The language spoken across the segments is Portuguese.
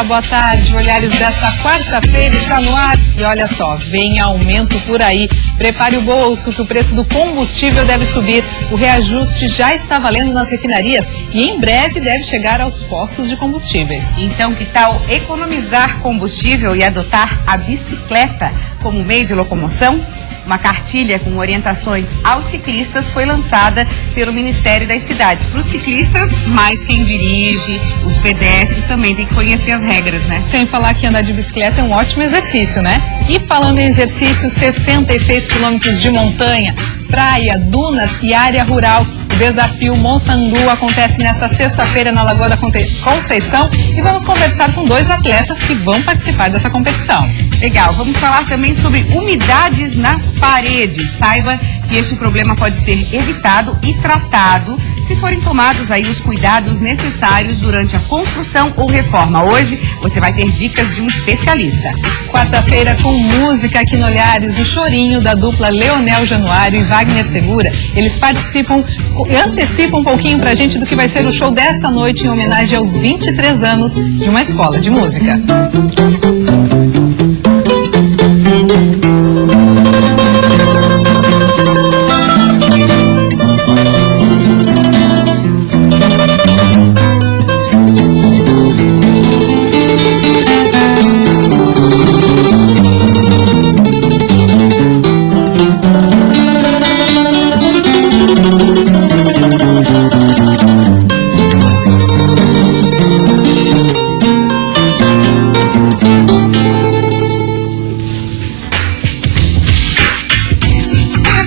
Olá, boa tarde. Olhares desta quarta-feira está no ar. E olha só, vem aumento por aí. Prepare o bolso que o preço do combustível deve subir. O reajuste já está valendo nas refinarias e em breve deve chegar aos postos de combustíveis. Então, que tal economizar combustível e adotar a bicicleta como meio de locomoção? Uma cartilha com orientações aos ciclistas foi lançada pelo Ministério das Cidades. Para os ciclistas, mais quem dirige, os pedestres também tem que conhecer as regras, né? Sem falar que andar de bicicleta é um ótimo exercício, né? E falando em exercício, 66 quilômetros de montanha, praia, dunas e área rural. O desafio Montandu acontece nesta sexta-feira na Lagoa da Conceição e vamos conversar com 2 atletas que vão participar dessa competição. Legal, vamos falar também sobre umidades nas paredes. Saiba que este problema pode ser evitado e tratado se forem tomados aí os cuidados necessários durante a construção ou reforma. Hoje você vai ter dicas de um especialista. Quarta-feira com música aqui no Olhares, o chorinho da dupla Leonel Januário e Wagner Segura. Eles antecipam um pouquinho pra gente do que vai ser o show desta noite em homenagem aos 23 anos de uma escola de música.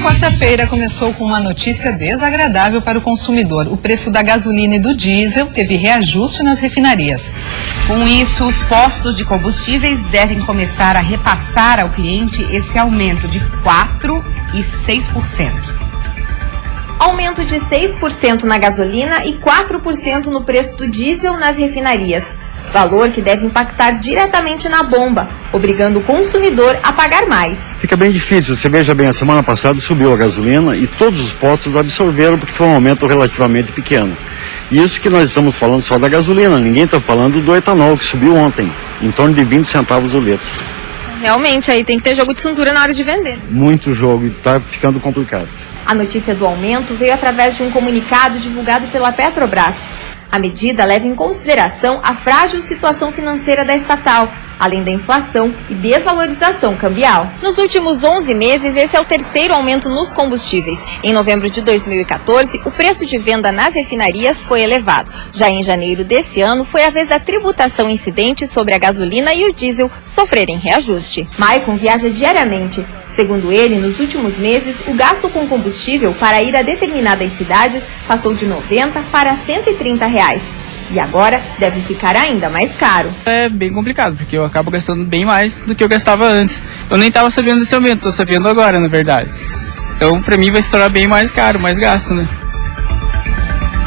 Quarta-feira começou com uma notícia desagradável para o consumidor. O preço da gasolina e do diesel teve reajuste nas refinarias. Com isso, os postos de combustíveis devem começar a repassar ao cliente esse aumento de 4% e 6%. Aumento de 6% na gasolina e 4% no preço do diesel nas refinarias. Valor que deve impactar diretamente na bomba, obrigando o consumidor a pagar mais. Fica bem difícil. Você veja bem, a semana passada subiu a gasolina e todos os postos absorveram porque foi um aumento relativamente pequeno. E isso que nós estamos falando só da gasolina, ninguém está falando do etanol, que subiu ontem, em torno de 20 centavos o litro. Realmente, aí tem que ter jogo de cintura na hora de vender. Muito jogo, está ficando complicado. A notícia do aumento veio através de um comunicado divulgado pela Petrobras. A medida leva em consideração a frágil situação financeira da estatal, além da inflação e desvalorização cambial. Nos últimos 11 meses, esse é o terceiro aumento nos combustíveis. Em novembro de 2014, o preço de venda nas refinarias foi elevado. Já em janeiro desse ano, foi a vez da tributação incidente sobre a gasolina e o diesel sofrerem reajuste. Maicon viaja diariamente. Segundo ele, nos últimos meses, o gasto com combustível para ir a determinadas cidades passou de R$ 90 para R$ 130. E agora deve ficar ainda mais caro. É bem complicado, porque eu acabo gastando bem mais do que eu gastava antes. Eu nem estava sabendo desse aumento, estou sabendo agora, na verdade. Então, para mim, vai se tornar bem mais caro, mais gasto, né?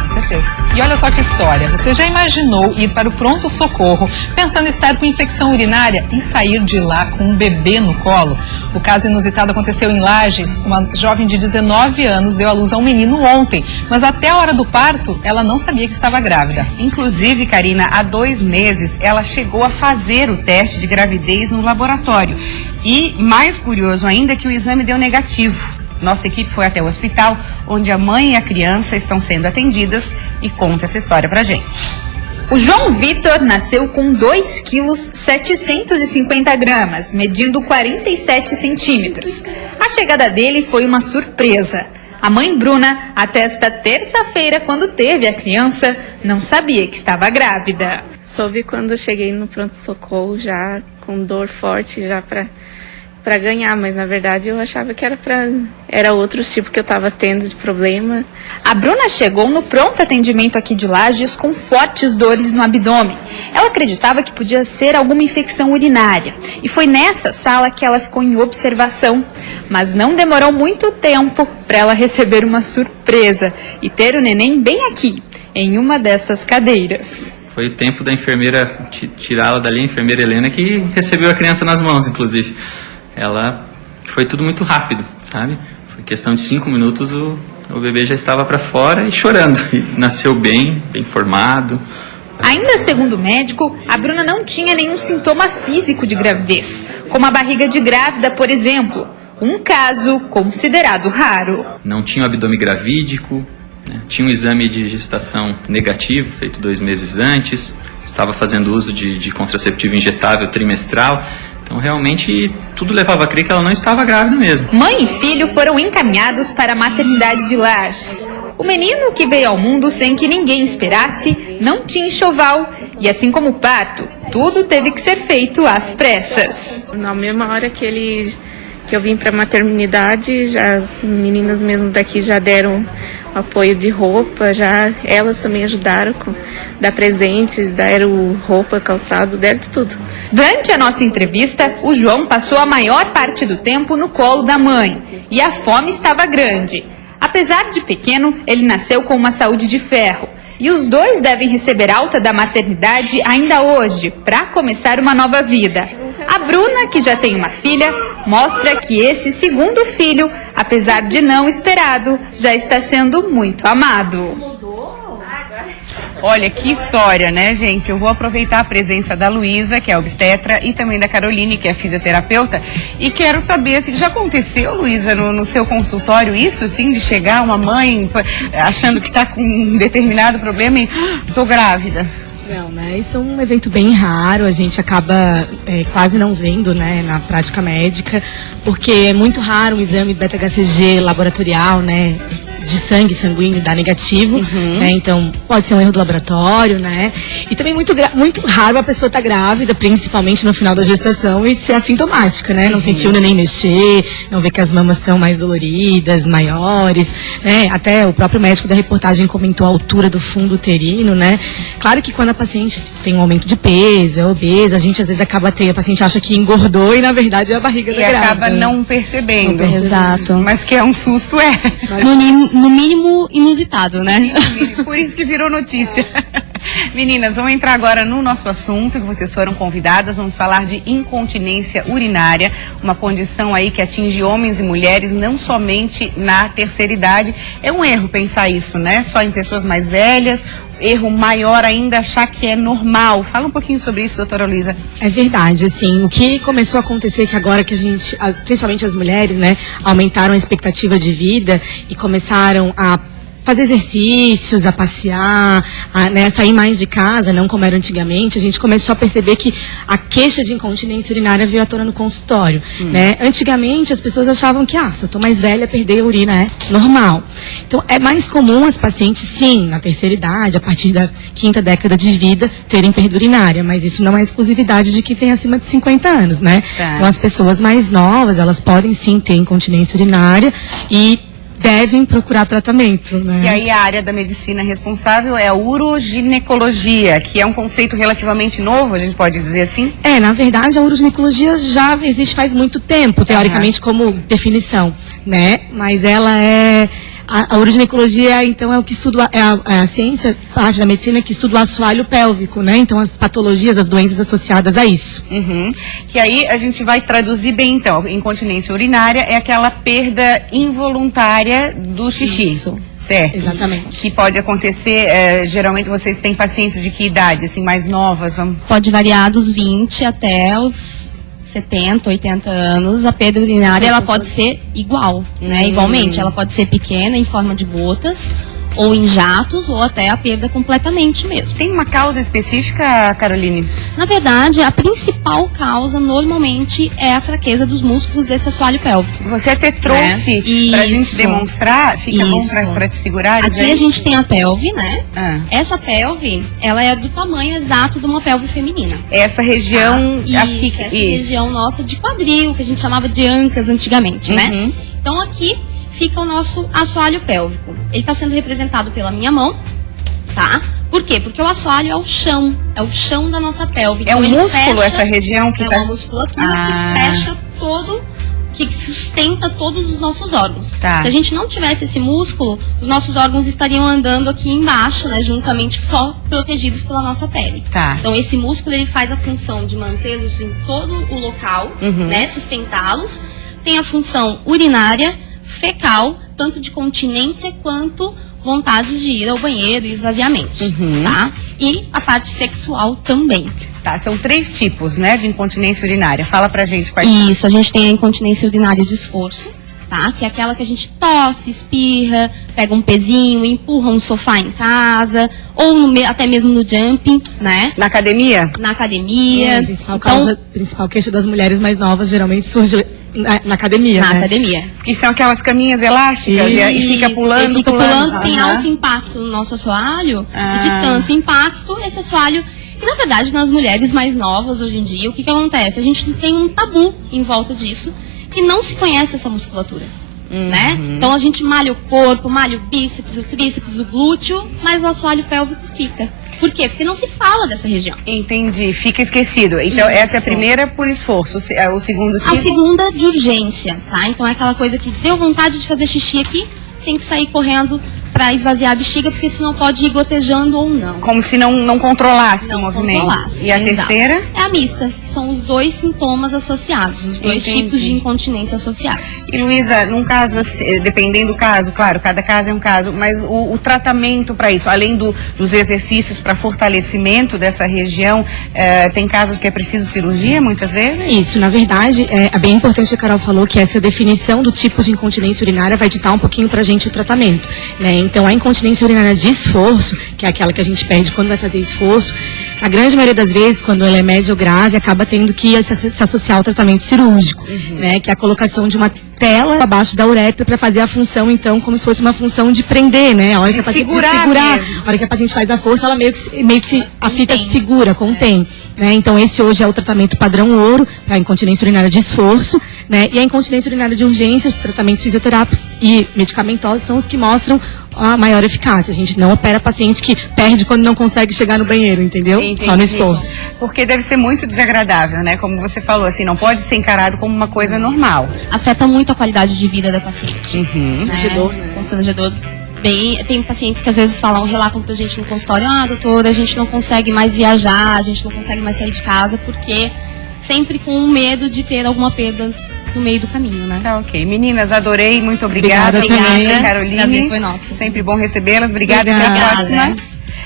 Com certeza. E olha só que história, você já imaginou ir para o pronto-socorro pensando em estar com infecção urinária e sair de lá com um bebê no colo? O caso inusitado aconteceu em Lages. Uma jovem de 19 anos deu à luz a um menino ontem, mas até a hora do parto ela não sabia que estava grávida. Inclusive, Karina, há 2 meses ela chegou a fazer o teste de gravidez no laboratório. E mais curioso ainda é que o exame deu negativo. Nossa equipe foi até o hospital, onde a mãe e a criança estão sendo atendidas e conta essa história pra gente. O João Vitor nasceu com 2 quilos 750 gramas, medindo 47 centímetros. A chegada dele foi uma surpresa. A mãe Bruna, até esta terça-feira, quando teve a criança, não sabia que estava grávida. Soube quando cheguei no pronto-socorro, já com dor forte, já para ganhar, mas na verdade eu achava que era outros tipos que eu estava tendo de problema. A Bruna chegou no pronto atendimento aqui de Lages com fortes dores no abdômen. Ela acreditava que podia ser alguma infecção urinária e foi nessa sala que ela ficou em observação. Mas não demorou muito tempo para ela receber uma surpresa e ter o neném bem aqui, em uma dessas cadeiras. Foi o tempo da enfermeira tirá-la dali, a enfermeira Helena, que recebeu a criança nas mãos, inclusive. Foi tudo muito rápido, sabe? Foi questão de 5 minutos, o bebê já estava para fora e chorando. E nasceu bem formado, Ainda segundo o médico, a Bruna não tinha nenhum sintoma físico de gravidez, como a barriga de grávida, por exemplo. Um caso considerado raro. Não tinha o abdômen gravídico, né? Tinha um exame de gestação negativo, feito 2 meses antes, estava fazendo uso de contraceptivo injetável trimestral. Então, realmente, tudo levava a crer que ela não estava grávida mesmo. Mãe e filho foram encaminhados para a maternidade de Lages. O menino, que veio ao mundo sem que ninguém esperasse, não tinha enxoval. E assim como o parto, tudo teve que ser feito às pressas. Na mesma hora que eu vim para a maternidade, já as meninas mesmo daqui já deram apoio de roupa, já elas também ajudaram com dar presentes, deram roupa, calçado, deram de tudo. Durante a nossa entrevista, o João passou a maior parte do tempo no colo da mãe e a fome estava grande. Apesar de pequeno, ele nasceu com uma saúde de ferro. E os dois devem receber alta da maternidade ainda hoje, para começar uma nova vida. A Bruna, que já tem uma filha, mostra que esse segundo filho, apesar de não esperado, já está sendo muito amado. Olha, que história, né, gente? Eu vou aproveitar a presença da Luísa, que é obstetra, e também da Caroline, que é fisioterapeuta, e quero saber se já aconteceu, Luísa, no seu consultório isso, assim, de chegar uma mãe achando que está com um determinado problema e tô grávida. Não, né? Isso é um evento bem raro, a gente acaba quase não vendo, né, na prática médica, porque é muito raro um exame beta-HCG laboratorial, né, de sanguíneo dar negativo, né? Então pode ser um erro do laboratório, né? E também muito raro a pessoa estar grávida, principalmente no final da gestação, e ser assintomática, né? Não sentir o neném mexer, não ver que as mamas estão mais doloridas, maiores, né? Até o próprio médico da reportagem comentou a altura do fundo uterino, né? Claro que quando a paciente tem um aumento de peso, é obesa, a gente às vezes acaba a paciente acha que engordou e na verdade é a barriga da grávida. E acaba não percebendo. Exato. Mas que é um susto, é. No mínimo inusitado, né? Por isso que virou notícia. Meninas, vamos entrar agora no nosso assunto, que vocês foram convidadas. Vamos falar de incontinência urinária, uma condição aí que atinge homens e mulheres, não somente na terceira idade. É um erro pensar isso, né? Só em pessoas mais velhas. Erro maior ainda achar que é normal. Fala um pouquinho sobre isso, doutora Luísa. É verdade, assim, o que começou a acontecer é que agora que a gente, principalmente as mulheres, né, aumentaram a expectativa de vida e começaram a fazer exercícios, a passear, a sair mais de casa, não como era antigamente, a gente começou a perceber que a queixa de incontinência urinária veio à tona no consultório, né? Antigamente as pessoas achavam que, se eu tô mais velha, perder a urina é normal. Então é mais comum as pacientes, sim, na terceira idade, a partir da 5ª década de vida, terem perda urinária, mas isso não é exclusividade de quem tem acima de 50 anos, né? Tá. Então as pessoas mais novas, elas podem sim ter incontinência urinária e devem procurar tratamento, né? E aí a área da medicina responsável é a uroginecologia, que é um conceito relativamente novo, a gente pode dizer assim? Na verdade a uroginecologia já existe faz muito tempo, teoricamente como definição, né? Mas ela é... A uroginecologia, então, é o que estuda, a ciência, parte da medicina que estuda o assoalho pélvico, né? Então, as patologias, as doenças associadas a isso. Que aí a gente vai traduzir bem, então. Incontinência urinária é aquela perda involuntária do xixi. Isso. Certo. Exatamente. Que pode acontecer, geralmente vocês têm pacientes de que idade, assim, mais novas? Pode variar dos 20 até os 70, 80 anos, a perda urinária ela pode ser igual, né? Igualmente, ela pode ser pequena, em forma de gotas, ou em jatos, ou até a perda completamente mesmo. Tem uma causa específica, Caroline? Na verdade, a principal causa, normalmente, é a fraqueza dos músculos desse assoalho pélvico. Você até trouxe pra gente demonstrar, fica bom pra te segurar? Aqui a gente tem a pelve, né? Essa pelve, ela é do tamanho exato de uma pelve feminina. Essa região aqui. Essa região nossa de quadril, que a gente chamava de ancas antigamente, né? Então aqui fica o nosso assoalho pélvico. Ele está sendo representado pela minha mão, tá? Por quê? Porque o assoalho é o chão da nossa pelve. É um músculo essa região que uma musculatura que fecha todo, que sustenta todos os nossos órgãos. Tá. Se a gente não tivesse esse músculo, os nossos órgãos estariam andando aqui embaixo, né, juntamente, só protegidos pela nossa pele. Tá. Então esse músculo ele faz a função de mantê-los em todo o local, né, sustentá-los. Tem a função urinária, fecal, tanto de continência quanto vontade de ir ao banheiro e esvaziamento, tá? E a parte sexual também. Tá, são 3 tipos, né, de incontinência urinária. Fala pra gente quais são. Isso, a gente tem a incontinência urinária de esforço, tá? Que é aquela que a gente tosse, espirra, pega um pezinho, empurra um sofá em casa, ou até mesmo no jumping, né? Na academia? Na academia. Principal queixa das mulheres mais novas geralmente surge na academia, Na né? academia. Que são aquelas caminhas elásticas e fica pulando, Fica pulando, tem Aham. alto impacto no nosso assoalho, e de tanto impacto, esse assoalho... E, na verdade, nas mulheres mais novas, hoje em dia, o que acontece? A gente tem um tabu em volta disso, e não se conhece essa musculatura, né? Então, a gente malha o corpo, malha o bíceps, o tríceps, o glúteo, mas o assoalho pélvico fica. Por quê? Porque não se fala dessa região. Entendi, fica esquecido. Então, essa é a Isso. primeira por esforço. O segundo tipo? A segunda de urgência, tá? Então é aquela coisa que deu vontade de fazer xixi aqui, tem que sair correndo para esvaziar a bexiga, porque senão pode ir gotejando ou não. Como se não controlasse o movimento. Controlasse, E a exato. terceira? É a mista, que são os 2 sintomas associados, os 2 Entendi. tipos de incontinência associados. E Luísa, num caso, dependendo do caso, claro, cada caso é um caso, mas o tratamento para isso, além dos exercícios para fortalecimento dessa região, tem casos que é preciso cirurgia, muitas vezes? Isso, na verdade, é bem importante que a Carol falou que essa definição do tipo de incontinência urinária vai ditar um pouquinho pra gente o tratamento, né? Então, a incontinência urinária de esforço, que é aquela que a gente perde quando vai fazer esforço, a grande maioria das vezes, quando ela é média ou grave, acaba tendo que se associar ao tratamento cirúrgico, né? Que é a colocação de uma tela abaixo da uretra para fazer a função, então, como se fosse uma função de prender, né? A hora que a paciente segurar mesmo. a hora que a paciente faz a força, ela meio que a fita segura, contém, né? Então, esse hoje é o tratamento padrão ouro para a incontinência urinária de esforço, né? E a incontinência urinária de urgência, os tratamentos fisioterápicos e medicamentosos são os que mostram a maior eficácia. A gente não opera paciente que perde quando não consegue chegar no banheiro, entendeu? Entendi. Só no esforço. Porque deve ser muito desagradável, né? Como você falou, assim, não pode ser encarado como uma coisa normal. Afeta muito a qualidade de vida da paciente. Constrangedor, né? Constrangedor. Tem pacientes que às vezes relatam pra gente no consultório, doutora, a gente não consegue mais viajar, a gente não consegue mais sair de casa, porque sempre com medo de ter alguma perda no meio do caminho, né? Tá, ok. Meninas, adorei, muito obrigada. Obrigada, Caroline. Prazer foi nosso. Sempre bom recebê-las. Obrigada e até a Obrigada. próxima.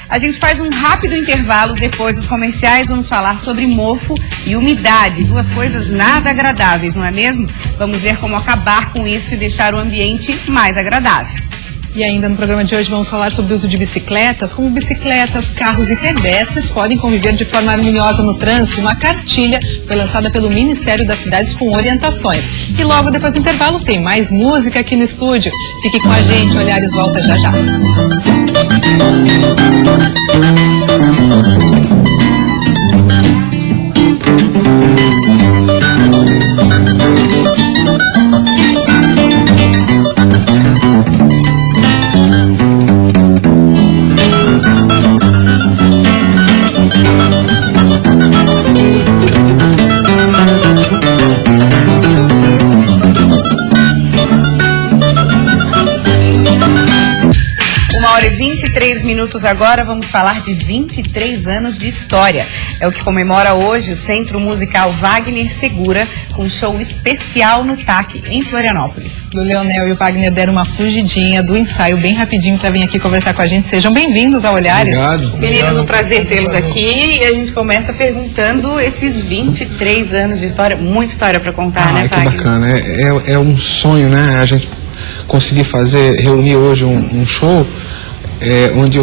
A gente faz um rápido intervalo, depois dos comerciais vamos falar sobre mofo e umidade, 2 coisas nada agradáveis, não é mesmo? Vamos ver como acabar com isso e deixar o ambiente mais agradável. E ainda no programa de hoje vamos falar sobre o uso de bicicletas, como bicicletas, carros e pedestres podem conviver de forma harmoniosa no trânsito. Uma cartilha foi lançada pelo Ministério das Cidades com orientações. E logo depois do intervalo tem mais música aqui no estúdio. Fique com a gente, Olhares volta já já. Hora e 23 minutos agora, vamos falar de 23 anos de história. É o que comemora hoje o Centro Musical Wagner Segura, com show especial no TAC, em Florianópolis. O Leonel e o Wagner deram uma fugidinha do ensaio bem rapidinho para vir aqui conversar com a gente. Sejam bem-vindos ao Olhares. Obrigado. Meninos, um prazer tê-los aqui. E a gente começa perguntando esses 23 anos de história. Muita história para contar, né, Que Wagner? bacana. É um sonho, né? A gente conseguir reunir hoje um show onde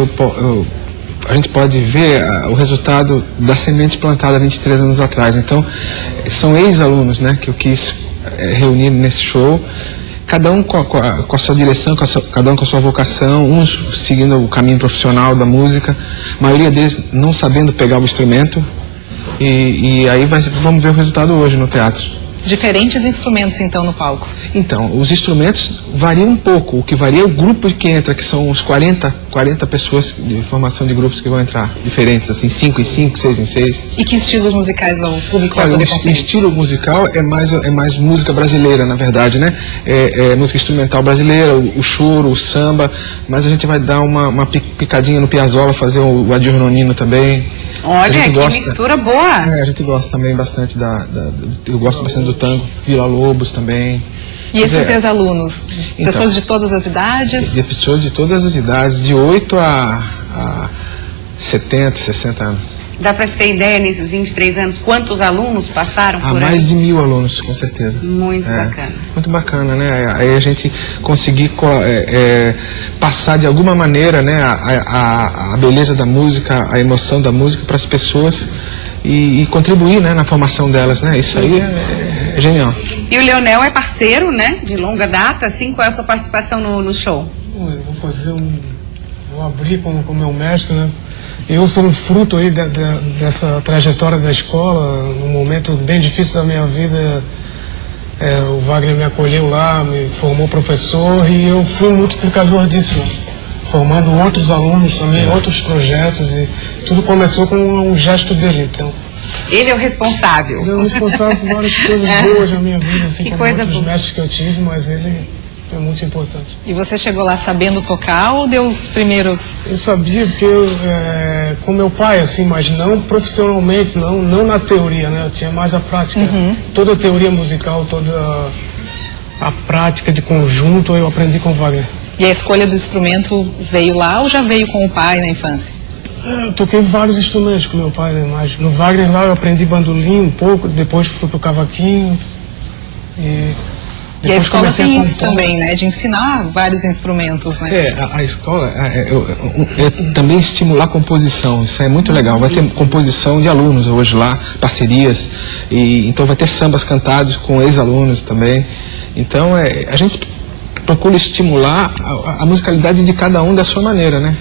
a gente pode ver o resultado da semente plantada 23 anos atrás. Então, são ex-alunos, né, que eu quis reunir nesse show, cada um com a sua direção, cada um com a sua vocação, uns seguindo o caminho profissional da música, a maioria deles não sabendo pegar o instrumento, e aí vamos ver o resultado hoje no teatro. Diferentes instrumentos, então, no palco. Então, os instrumentos variam um pouco. O que varia é o grupo que entra, que são uns 40 pessoas de formação de grupos que vão entrar, diferentes, assim, 5 em 5, 6 em 6. E que estilos musicais o público vai Olha, poder o conferir? estilo musical é mais música brasileira, na verdade, né? É música instrumental brasileira, o choro, o samba, mas a gente vai dar uma picadinha no Piazzolla, fazer o Adir Nonino também. Olha, que mistura boa. A gente gosta também bastante eu gosto bastante do tango, Vila Lobos também. E esses ex-alunos? Pessoas de todas as idades? De pessoas de todas as idades, de 8 a 70, 60 anos. Dá para você ter ideia, nesses 23 anos, quantos alunos passaram por aí? Há mais de 1.000 alunos, com certeza. Muito bacana. Muito bacana, né? Aí a gente conseguir passar de alguma maneira, né, a beleza da música, a emoção da música para as pessoas e contribuir, né, na formação delas, né? Isso aí é genial. E o Leonel é parceiro, né, de longa data, assim, qual é a sua participação no show? Eu vou fazer vou abrir com o meu mestre, né? Eu sou um fruto aí dessa trajetória da escola, num momento bem difícil da minha vida. O Wagner me acolheu lá, me formou professor e eu fui um multiplicador disso, formando outros alunos também, outros projetos, e tudo começou com um gesto dele, então. Ele é o responsável. Ele é o responsável por várias coisas boas na minha vida, assim, como outros boa. mestres que eu tive, mas ele é muito importante. E você chegou lá sabendo tocar ou deu os primeiros? Eu sabia porque com meu pai, assim, mas não profissionalmente, não na teoria, né? Eu tinha mais a prática. Toda a teoria musical, toda a prática de conjunto eu aprendi com o Wagner. E a escolha do instrumento veio lá ou já veio com o pai na infância? Eu toquei vários instrumentos com meu pai, né? Mas no Wagner lá eu aprendi bandolim um pouco, depois fui pro cavaquinho E a escola tem isso também, né? De ensinar vários instrumentos, né? A escola também estimular a composição, isso é muito legal. Vai ter composição de alunos hoje lá, parcerias, então vai ter sambas cantados com ex-alunos também. Então a gente procura estimular a musicalidade de cada um da sua maneira, né?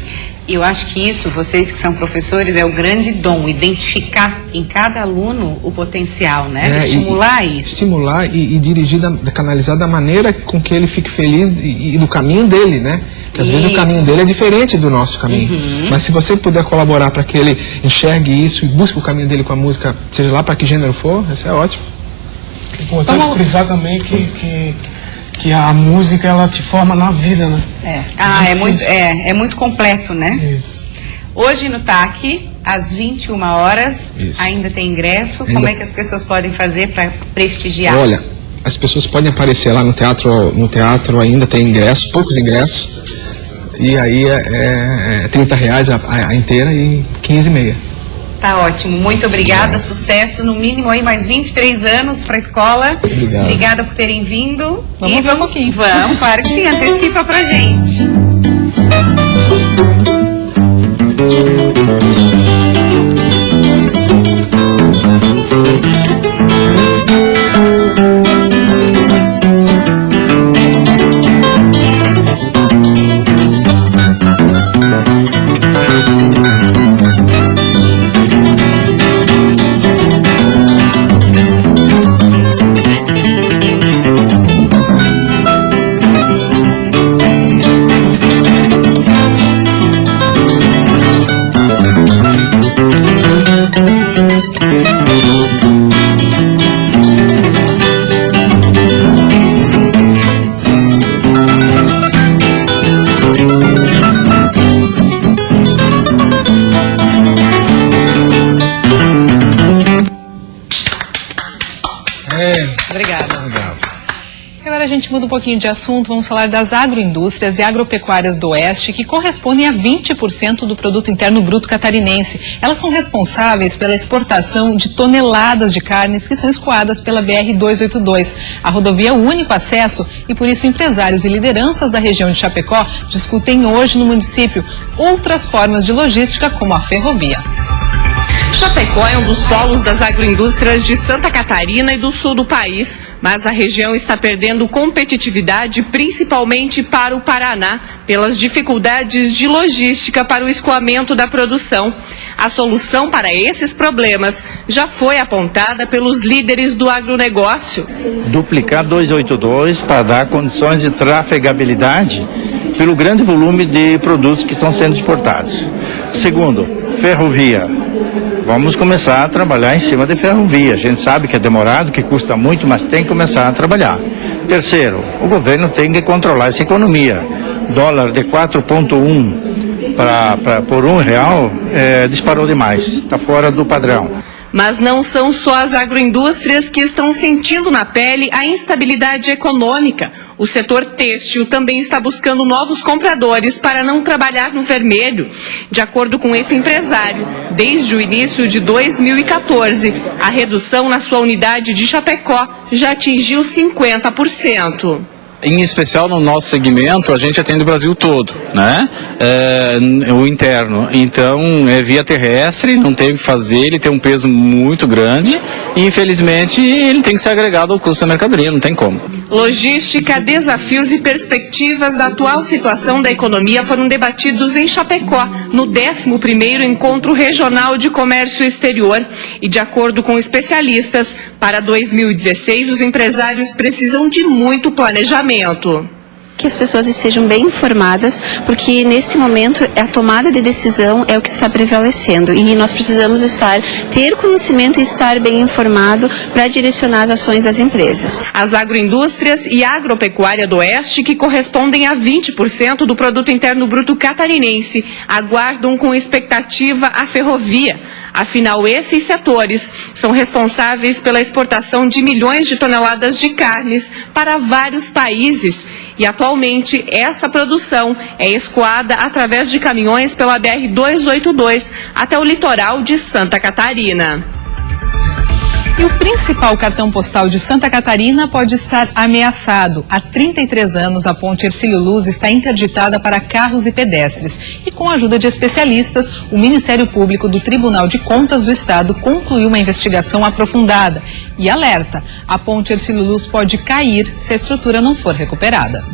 Eu acho que isso, vocês que são professores, é o grande dom, identificar em cada aluno o potencial, né? Estimular isso. Estimular e dirigir, canalizar da maneira com que ele fique feliz e do caminho dele, né? Porque às vezes o caminho dele é diferente do nosso caminho. Mas se você puder colaborar para que ele enxergue isso e busque o caminho dele com a música, seja lá para que gênero for, isso é ótimo. É importante frisar também que a música, ela te forma na vida, né? É muito completo, né? Isso. Hoje no TAC, às 21 horas, ainda tem ingresso. Como é que as pessoas podem fazer para prestigiar? Olha, as pessoas podem aparecer lá no teatro ainda tem ingressos, poucos ingressos. E aí é R$30 a inteira e 15,5. Tá ótimo, muito obrigada, sucesso, no mínimo aí mais 23 anos para a escola. Obrigado. Obrigada por terem vindo. Vamos ver um pouquinho. Vamos, claro que sim, antecipa pra gente. Agora a gente muda um pouquinho de assunto, vamos falar das agroindústrias e agropecuárias do Oeste, que correspondem a 20% do produto interno bruto catarinense. Elas são responsáveis pela exportação de toneladas de carnes que são escoadas pela BR-282, a rodovia único acesso, e por isso empresários e lideranças da região de Chapecó discutem hoje no município outras formas de logística, como a ferrovia. Chapecó é um dos polos das agroindústrias de Santa Catarina e do sul do país, mas a região está perdendo competitividade principalmente para o Paraná, pelas dificuldades de logística para o escoamento da produção. A solução para esses problemas já foi apontada pelos líderes do agronegócio. Duplicar 282 para dar condições de trafegabilidade pelo grande volume de produtos que estão sendo exportados. Segundo, ferrovia. Vamos começar a trabalhar em cima de ferrovia. A gente sabe que é demorado, que custa muito, mas tem que começar a trabalhar. Terceiro, o governo tem que controlar essa economia. Dólar de 4,1 por R$1 disparou demais, está fora do padrão. Mas não são só as agroindústrias que estão sentindo na pele a instabilidade econômica. O setor têxtil também está buscando novos compradores para não trabalhar no vermelho. De acordo com esse empresário, desde o início de 2014, a redução na sua unidade de Chapecó já atingiu 50%. Em especial no nosso segmento, a gente atende o Brasil todo, né? O interno. Então, é via terrestre, não tem o que fazer, ele tem um peso muito grande e, infelizmente, ele tem que ser agregado ao custo da mercadoria, não tem como. Logística, desafios e perspectivas da atual situação da economia foram debatidos em Chapecó, no 11º Encontro Regional de Comércio Exterior. E, de acordo com especialistas, para 2016, os empresários precisam de muito planejamento. Que as pessoas estejam bem informadas, porque neste momento a tomada de decisão é o que está prevalecendo e nós precisamos ter conhecimento e estar bem informado para direcionar as ações das empresas. As agroindústrias e a agropecuária do Oeste, que correspondem a 20% do produto interno bruto catarinense, aguardam com expectativa a ferrovia. Afinal, esses setores são responsáveis pela exportação de milhões de toneladas de carnes para vários países. E atualmente essa produção é escoada através de caminhões pela BR-282 até o litoral de Santa Catarina. E o principal cartão postal de Santa Catarina pode estar ameaçado. Há 33 anos, a ponte Hercílio Luz está interditada para carros e pedestres. E com a ajuda de especialistas, o Ministério Público do Tribunal de Contas do Estado concluiu uma investigação aprofundada. E alerta, a ponte Hercílio Luz pode cair se a estrutura não for recuperada.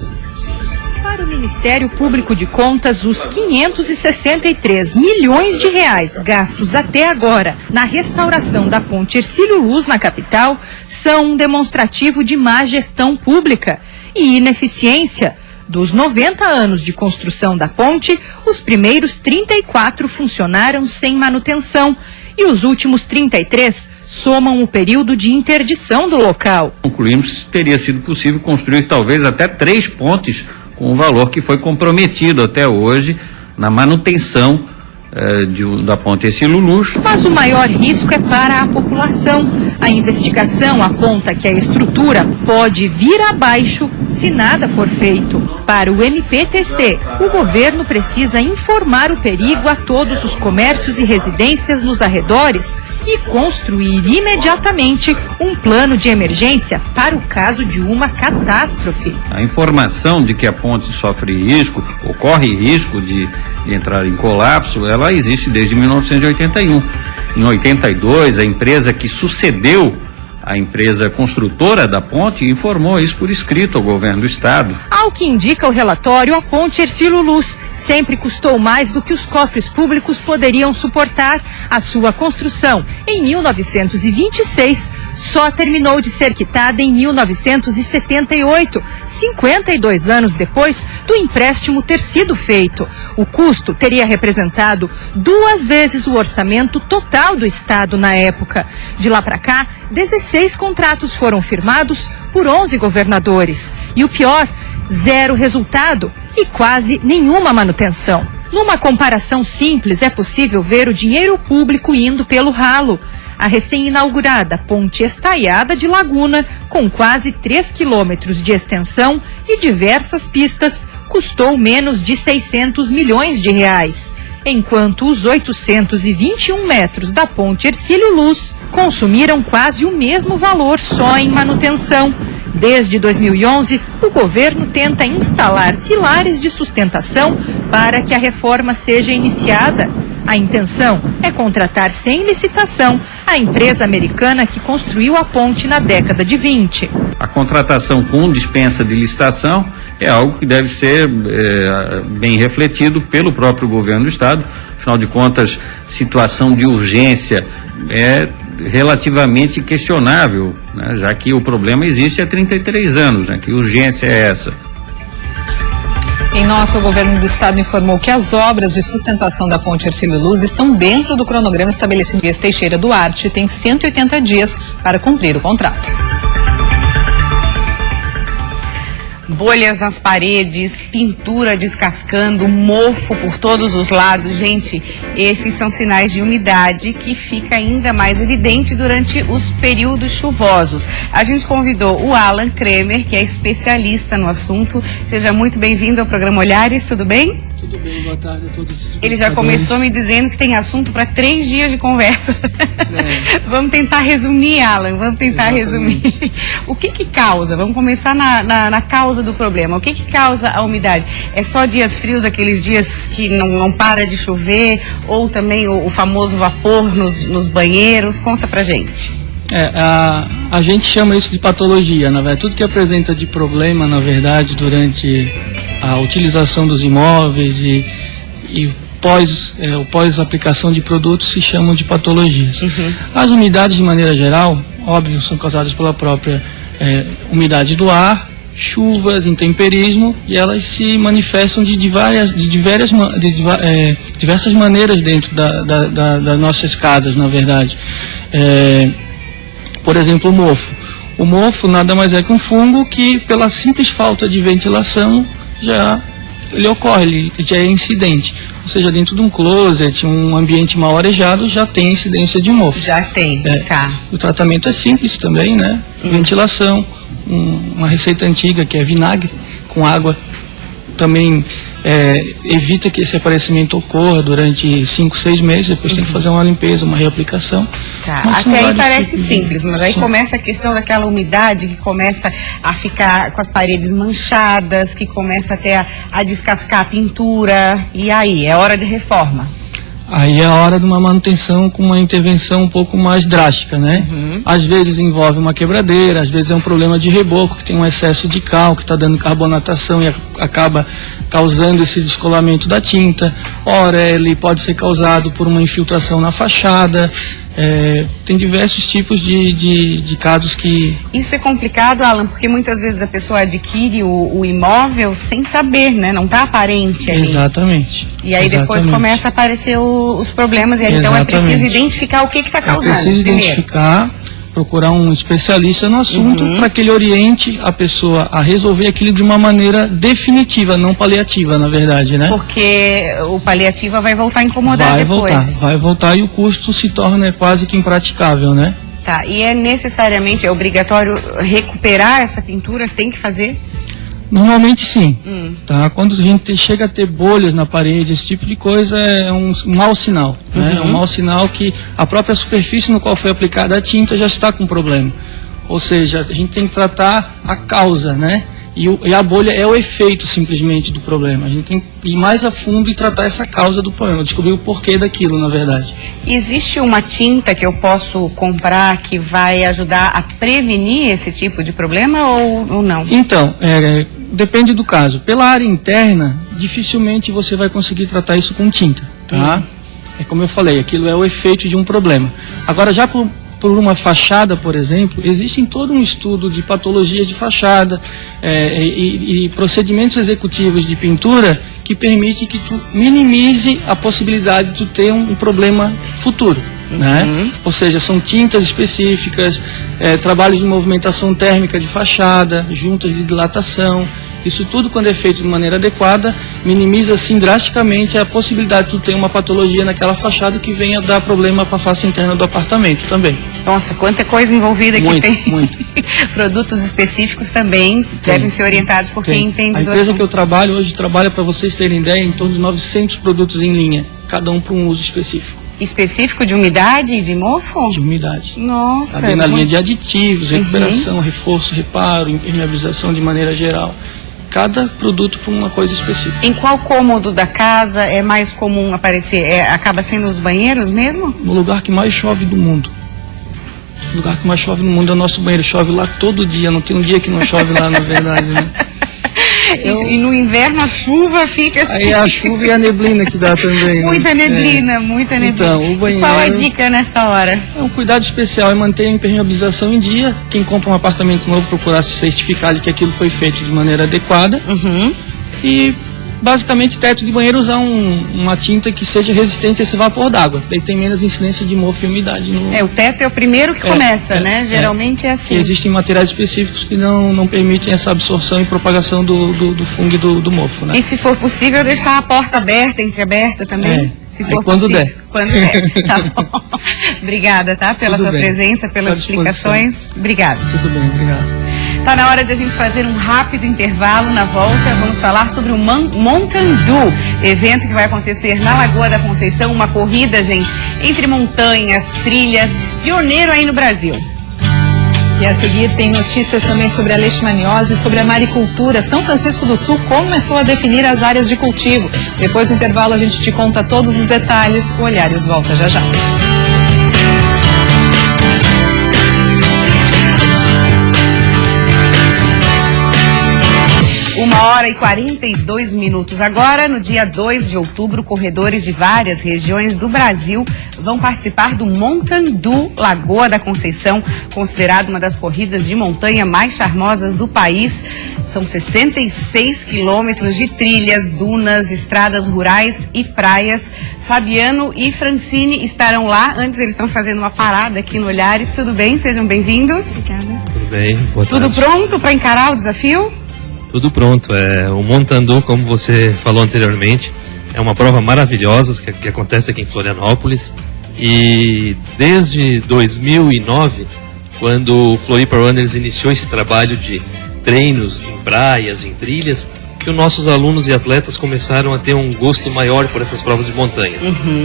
Para o Ministério Público de Contas, os 563 milhões de reais gastos até agora na restauração da ponte Hercílio Luz na capital são um demonstrativo de má gestão pública e ineficiência. Dos 90 anos de construção da ponte, os primeiros 34 funcionaram sem manutenção e os últimos 33 somam o período de interdição do local. Concluímos que teria sido possível construir talvez até 3 pontes com o valor que foi comprometido até hoje na manutenção da ponte Hercílio Luz. Mas o maior risco é para a população. A investigação aponta que a estrutura pode vir abaixo se nada for feito. Para o MPTC, o governo precisa informar o perigo a todos os comércios e residências nos arredores e construir imediatamente um plano de emergência para o caso de uma catástrofe. A informação de que a ponte sofre risco, ou corre risco de entrar em colapso, ela existe desde 1981. Em 82, a empresa que sucedeu a empresa construtora da ponte informou isso por escrito ao governo do estado. Ao que indica o relatório, a ponte Hercílio Luz sempre custou mais do que os cofres públicos poderiam suportar. A sua construção, em 1926, só terminou de ser quitada em 1978, 52 anos depois do empréstimo ter sido feito. O custo teria representado 2 vezes o orçamento total do estado na época. De lá para cá, 16 contratos foram firmados por 11 governadores. E o pior, 0 resultado e quase nenhuma manutenção. Numa comparação simples, é possível ver o dinheiro público indo pelo ralo. A recém-inaugurada ponte estaiada de Laguna, com quase 3 quilômetros de extensão e diversas pistas, custou menos de 600 milhões de reais, enquanto os 821 metros da ponte Hercílio Luz consumiram quase o mesmo valor só em manutenção. Desde 2011, o governo tenta instalar pilares de sustentação para que a reforma seja iniciada. A intenção é contratar sem licitação a empresa americana que construiu a ponte na década de 20. A contratação com dispensa de licitação é algo que deve ser bem refletido pelo próprio governo do estado. Afinal de contas, situação de urgência é relativamente questionável, né, já que o problema existe há 33 anos, né, que urgência é essa? Em nota, o governo do estado informou que as obras de sustentação da ponte Hercílio Luz estão dentro do cronograma estabelecido. Teixeira Duarte tem 180 dias para cumprir o contrato. Bolhas nas paredes, pintura descascando, mofo por todos os lados. Gente, esses são sinais de umidade que fica ainda mais evidente durante os períodos chuvosos. A gente convidou o Alan Kremer, que é especialista no assunto. Seja muito bem-vindo ao programa Olhares, tudo bem? Tudo bem, boa tarde a todos. Ele já começou me dizendo que tem assunto para 3 dias de conversa. Vamos tentar resumir, Alan, vamos tentar resumir. O que causa? Vamos começar na causa do problema. O que causa a umidade? É só dias frios, aqueles dias que não para de chover, ou também o famoso vapor nos banheiros? Conta pra gente. A gente chama isso de patologia, na verdade. Tudo que apresenta de problema, na verdade, durante a utilização dos imóveis e pós-aplicação de produtos se chamam de patologias. As umidades, de maneira geral, óbvio, são causadas pela própria umidade do ar, chuvas, intemperismo, e elas se manifestam de diversas maneiras dentro das nossas casas, na verdade. Por exemplo, o mofo. O mofo nada mais é que um fungo que, pela simples falta de ventilação, ele ocorre, ele já é incidente. Ou seja, dentro de um closet, um ambiente mal arejado, já tem incidência de mofo. Já tem, tá. O tratamento é simples também, né? Ventilação, uma receita antiga que é vinagre com água, também evita que esse aparecimento ocorra durante 5, 6 meses, depois tem que fazer uma limpeza, uma reaplicação. Tá. Até aí parece simples, mas aí começa a questão daquela umidade que começa a ficar com as paredes manchadas, que começa até a descascar a pintura, e aí é hora de reforma. Aí é a hora de uma manutenção com uma intervenção um pouco mais drástica, né? Às vezes envolve uma quebradeira, às vezes é um problema de reboco, que tem um excesso de cal, que está dando carbonatação e acaba causando esse descolamento da tinta. Ora, ele pode ser causado por uma infiltração na fachada. Tem diversos tipos de casos que... Isso é complicado, Alan, porque muitas vezes a pessoa adquire o imóvel sem saber, né? Não está aparente ali. Exatamente. E aí depois começa a aparecer os problemas, e aí então é preciso identificar o que está causando. É preciso identificar, procurar um especialista no assunto para que ele oriente a pessoa a resolver aquilo de uma maneira definitiva, não paliativa, na verdade, né? Porque o paliativa vai voltar a incomodar depois. Vai voltar e o custo se torna quase que impraticável, né? Tá, e é obrigatório recuperar essa pintura? Tem que fazer? Normalmente sim, tá? Quando a gente chega a ter bolhas na parede, esse tipo de coisa é um mau sinal, né? É um mau sinal que a própria superfície no qual foi aplicada a tinta já está com problema. Ou seja, a gente tem que tratar a causa, né? E a bolha é o efeito simplesmente do problema. A gente tem que ir mais a fundo e tratar essa causa do problema, descobrir o porquê daquilo, na verdade. Existe uma tinta que eu posso comprar que vai ajudar a prevenir esse tipo de problema ou não? Então, depende do caso. Pela área interna, dificilmente você vai conseguir tratar isso com tinta, tá? É como eu falei, aquilo é o efeito de um problema. Agora, já por uma fachada, por exemplo, existe todo um estudo de patologias de fachada e procedimentos executivos de pintura que permite que tu minimize a possibilidade de tu ter um problema futuro, né? Ou seja, são tintas específicas, trabalhos de movimentação térmica de fachada, juntas de dilatação. Isso tudo, quando é feito de maneira adequada, minimiza assim drasticamente a possibilidade de tu ter uma patologia naquela fachada que venha dar problema para a face interna do apartamento também. Nossa, quanta coisa envolvida que tem. Muito. Produtos específicos também devem ser orientados por quem entende do assunto. A empresa que eu trabalho hoje trabalha, para vocês terem ideia, em torno de 900 produtos em linha, cada um para um uso específico. Específico de umidade e de mofo? De umidade. Nossa. Tá na linha de aditivos, recuperação, reforço, reparo, impermeabilização de maneira geral. Cada produto para uma coisa específica. Em qual cômodo da casa é mais comum aparecer? Acaba sendo os banheiros mesmo? No lugar que mais chove do mundo. O lugar que mais chove no mundo é o nosso banheiro. Chove lá todo dia, não tem um dia que não chove lá, na verdade, né? E no inverno a chuva fica assim. Aí a chuva e a neblina que dá também. Muita neblina, muita neblina. Então, o banheiro... Qual a dica nessa hora? Um cuidado especial é manter a impermeabilização em dia. Quem compra um apartamento novo procurar se certificar de que aquilo foi feito de maneira adequada. E basicamente, teto de banheiro usar uma tinta que seja resistente a esse vapor d'água. Daí tem menos incidência de mofo e umidade. O teto é o primeiro que começa, né? Geralmente é assim. E existem materiais específicos que não permitem essa absorção e propagação do fungo e do mofo, né? E se for possível, deixar a porta aberta, entreaberta também? Se for quando possível. der. Quando der, tá bom. Obrigada, tá? Pela tua presença, pelas explicações. Obrigada. Tudo bem, obrigado. Tá na hora de a gente fazer um rápido intervalo. Na volta, vamos falar sobre o Mountain Dew, evento que vai acontecer na Lagoa da Conceição, uma corrida, gente, entre montanhas, trilhas, pioneiro aí no Brasil. E a seguir tem notícias também sobre a leishmaniose e sobre a maricultura. São Francisco do Sul começou a definir as áreas de cultivo. Depois do intervalo a gente te conta todos os detalhes. O Olhares volta já já. 1h42 agora. No dia 2 de outubro, corredores de várias regiões do Brasil vão participar do Mountain Dew Lagoa da Conceição, considerado uma das corridas de montanha mais charmosas do país. São 66 quilômetros de trilhas, dunas, estradas rurais e praias. Fabiano e Francine estarão lá. Antes eles estão fazendo uma parada aqui no Olhares. Tudo bem? Sejam bem-vindos. Obrigada. Tudo bem. Boa tarde. Tudo pronto para encarar o desafio? Tudo pronto. O Mountain Dew, como você falou anteriormente, é uma prova maravilhosa que acontece aqui em Florianópolis. E desde 2009, quando o Floripa Runners iniciou esse trabalho de treinos em praias, em trilhas, que os nossos alunos e atletas começaram a ter um gosto maior por essas provas de montanha.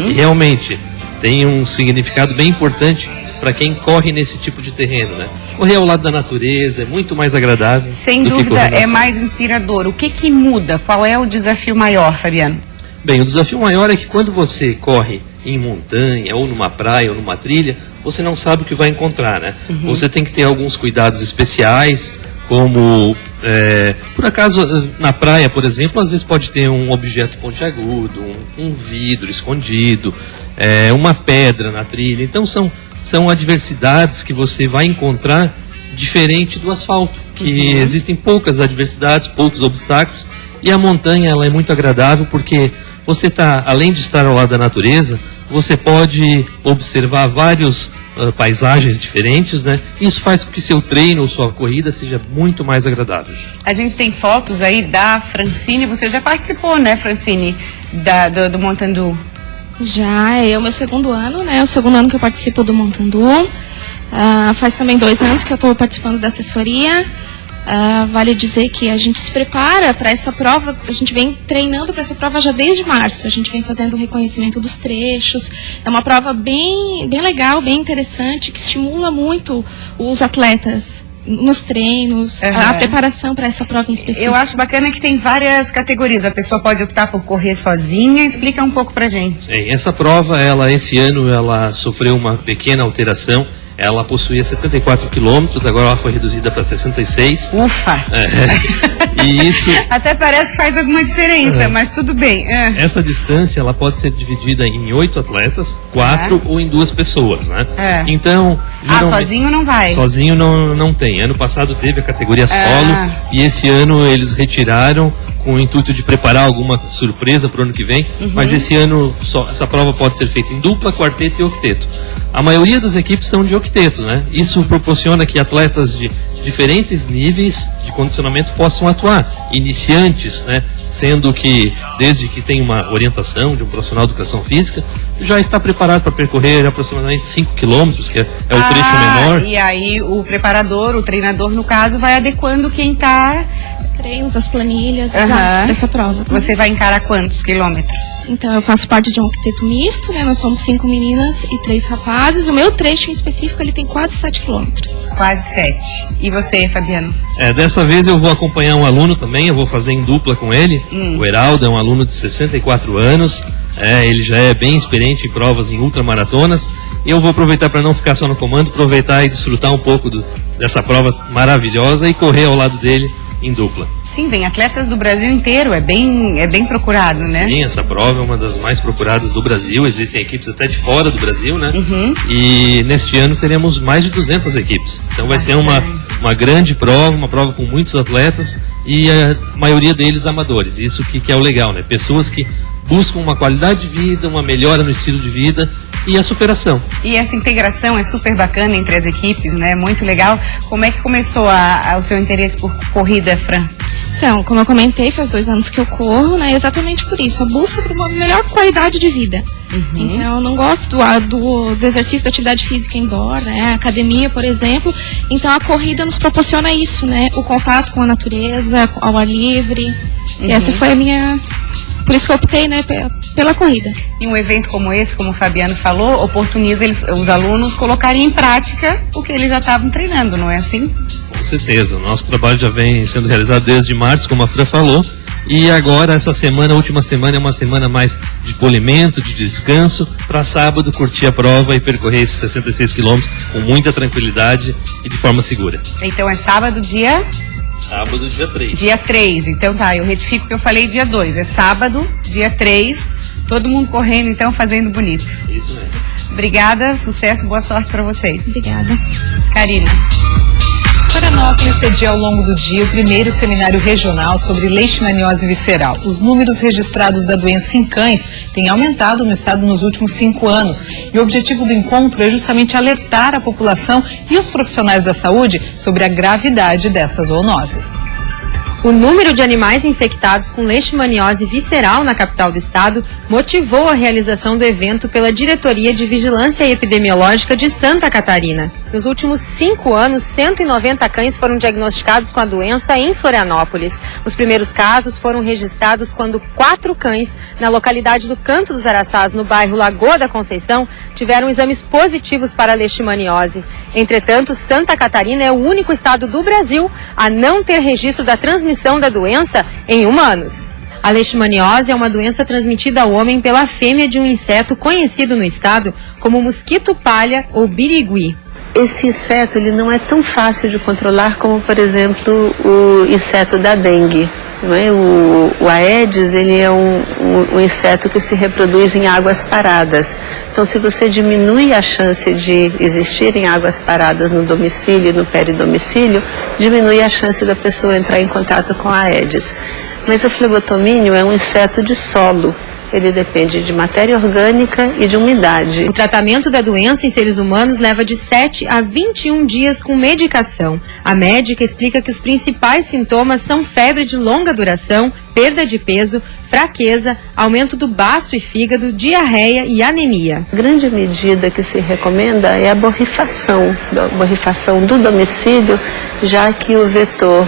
E realmente tem um significado bem importante para quem corre nesse tipo de terreno, né? Correr ao lado da natureza é muito mais agradável. Sem dúvida, é mais inspirador. O que muda? Qual é o desafio maior, Fabiano? Bem, o desafio maior é que quando você corre em montanha, ou numa praia, ou numa trilha, você não sabe o que vai encontrar, né? Você tem que ter alguns cuidados especiais, como, por acaso, na praia, por exemplo, às vezes pode ter um objeto pontiagudo, um vidro escondido, uma pedra na trilha. Então são adversidades que você vai encontrar diferente do asfalto, que existem poucas adversidades, poucos obstáculos, e a montanha ela é muito agradável porque você está, além de estar ao lado da natureza, você pode observar várias paisagens diferentes, né? Isso faz com que seu treino ou sua corrida seja muito mais agradável. A gente tem fotos aí da Francine, você já participou, né, Francine, do Mountain Dew? Já, é o meu segundo ano, né? É o segundo ano que eu participo do Mountain Dew. Faz também 2 anos que eu estou participando da assessoria. Vale dizer que a gente se prepara para essa prova, a gente vem treinando para essa prova já desde março. A gente vem fazendo o reconhecimento dos trechos. É uma prova bem legal, bem interessante, que estimula muito os atletas nos treinos, a preparação para essa prova em específico. Eu acho bacana que tem várias categorias. A pessoa pode optar por correr sozinha. Explica um pouco pra gente. Essa prova, esse ano, ela sofreu uma pequena alteração. Ela possuía 74 quilômetros, agora ela foi reduzida para 66. Ufa! E isso... Até parece que faz alguma diferença, mas tudo bem. Essa distância, ela pode ser dividida em 8 atletas, 4 ou em 2 pessoas, né? Então... sozinho não vai? Sozinho não tem. Ano passado teve a categoria solo e esse ano eles retiraram com o intuito de preparar alguma surpresa para o ano que vem, mas esse ano essa prova pode ser feita em dupla, quarteto e octeto. A maioria das equipes são de octetos, né? Isso proporciona que atletas de diferentes níveis de condicionamento possam atuar. Iniciantes, né? Sendo que, desde que tem uma orientação de um profissional de educação física, já está preparado para percorrer aproximadamente 5 quilômetros, que é o trecho menor. E aí o preparador, o treinador, no caso, vai adequando quem está... Os treinos, as planilhas, exato, dessa prova. Você vai encarar quantos quilômetros? Então, eu faço parte de um octeto misto, né? Nós somos 5 meninas e 3 rapazes. O meu trecho em específico, ele tem quase 7 quilômetros. Quase 7. E você, Fabiano? Dessa vez eu vou acompanhar um aluno também, eu vou fazer em dupla com ele. O Heraldo é um aluno de 64 anos. Ele já é bem experiente em provas em ultramaratonas. E eu vou aproveitar para não ficar só no comando, aproveitar e desfrutar um pouco dessa prova maravilhosa e correr ao lado dele em dupla. Sim, vem atletas do Brasil inteiro, é bem procurado, né? Sim, essa prova é uma das mais procuradas do Brasil, existem equipes até de fora do Brasil, né? E neste ano teremos mais de 200 equipes, então vai ser uma grande prova, uma prova com muitos atletas e a maioria deles amadores. Isso que é o legal, né? Pessoas que buscam uma qualidade de vida, uma melhora no estilo de vida e a superação. E essa integração é super bacana entre as equipes, né? Muito legal. Como é que começou o seu interesse por corrida, Fran? Então, como eu comentei, faz 2 anos que eu corro, né? Exatamente por isso, a busca por uma melhor qualidade de vida. Então, eu não gosto do exercício da atividade física indoor, né? A academia, por exemplo. Então, a corrida nos proporciona isso, né? O contato com a natureza, ao ar livre. E essa foi a minha... Por isso que eu optei, né, pela corrida. E um evento como esse, como o Fabiano falou, oportuniza os alunos colocarem em prática o que eles já estavam treinando, não é assim? Com certeza. O nosso trabalho já vem sendo realizado desde março, como a Fran falou. E agora, essa semana, a última semana, é uma semana mais de polimento, de descanso, para sábado curtir a prova e percorrer esses 66 quilômetros com muita tranquilidade e de forma segura. Então é sábado, dia... Sábado, dia 3. Dia 3, então tá, eu retifico que eu falei dia 2, é sábado, dia 3, todo mundo correndo, então, fazendo bonito. Isso mesmo. Obrigada, sucesso, boa sorte para vocês. Obrigada. Karina. Florianópolis cedia ao longo do dia o primeiro seminário regional sobre leishmaniose visceral. Os números registrados da doença em cães têm aumentado no estado nos últimos 5 anos. E o objetivo do encontro é justamente alertar a população e os profissionais da saúde sobre a gravidade desta zoonose. O número de animais infectados com leishmaniose visceral na capital do estado motivou a realização do evento pela Diretoria de Vigilância Epidemiológica de Santa Catarina. Nos últimos 5 anos, 190 cães foram diagnosticados com a doença em Florianópolis. Os primeiros casos foram registrados quando 4 cães, na localidade do Canto dos Araçás, no bairro Lagoa da Conceição, tiveram exames positivos para a leishmaniose. Entretanto, Santa Catarina é o único estado do Brasil a não ter registro da transmissão da doença em humanos. A leishmaniose é uma doença transmitida ao homem pela fêmea de um inseto conhecido no estado como mosquito palha ou birigui. Esse inseto ele não é tão fácil de controlar como, por exemplo, o inseto da dengue. Não é? O Aedes ele é um inseto que se reproduz em águas paradas. Então, se você diminui a chance de existirem águas paradas no domicílio e no peridomicílio, diminui a chance da pessoa entrar em contato com a Aedes. Mas o flebotomínio é um inseto de solo. Ele depende de matéria orgânica e de umidade. O tratamento da doença em seres humanos leva de 7 a 21 dias com medicação. A médica explica que os principais sintomas são febre de longa duração, perda de peso, fraqueza, aumento do baço e fígado, diarreia e anemia. A grande medida que se recomenda é a borrifação do domicílio, já que o vetor,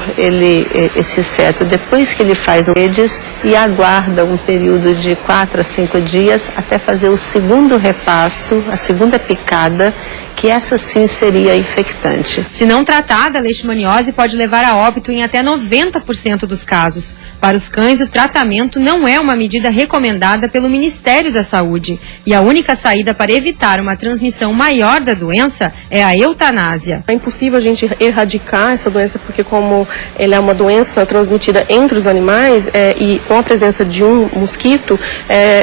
esse inseto, depois que ele faz o Aedes, e aguarda um período de 4 a 5 dias até fazer o segundo repasto, a segunda picada, que essa sim seria infectante. Se não tratada, a leishmaniose pode levar a óbito em até 90% dos casos. Para os cães, o tratamento não é uma medida recomendada pelo Ministério da Saúde. E a única saída para evitar uma transmissão maior da doença é a eutanásia. É impossível a gente erradicar essa doença porque como ela é uma doença transmitida entre os animais e com a presença de um mosquito,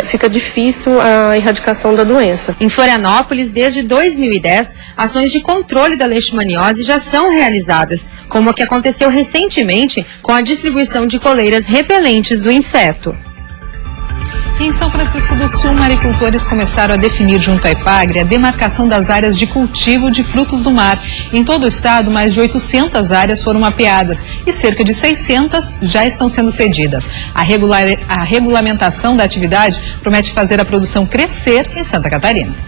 fica difícil a erradicação da doença. Em Florianópolis, desde 2010, ações de controle da leishmaniose já são realizadas, como a que aconteceu recentemente com a distribuição de coleiras repelentes do inseto. E em São Francisco do Sul, maricultores começaram a definir junto à Epagre a demarcação das áreas de cultivo de frutos do mar. Em todo o estado, mais de 800 áreas foram mapeadas e cerca de 600 já estão sendo cedidas. A regulamentação da atividade promete fazer a produção crescer em Santa Catarina.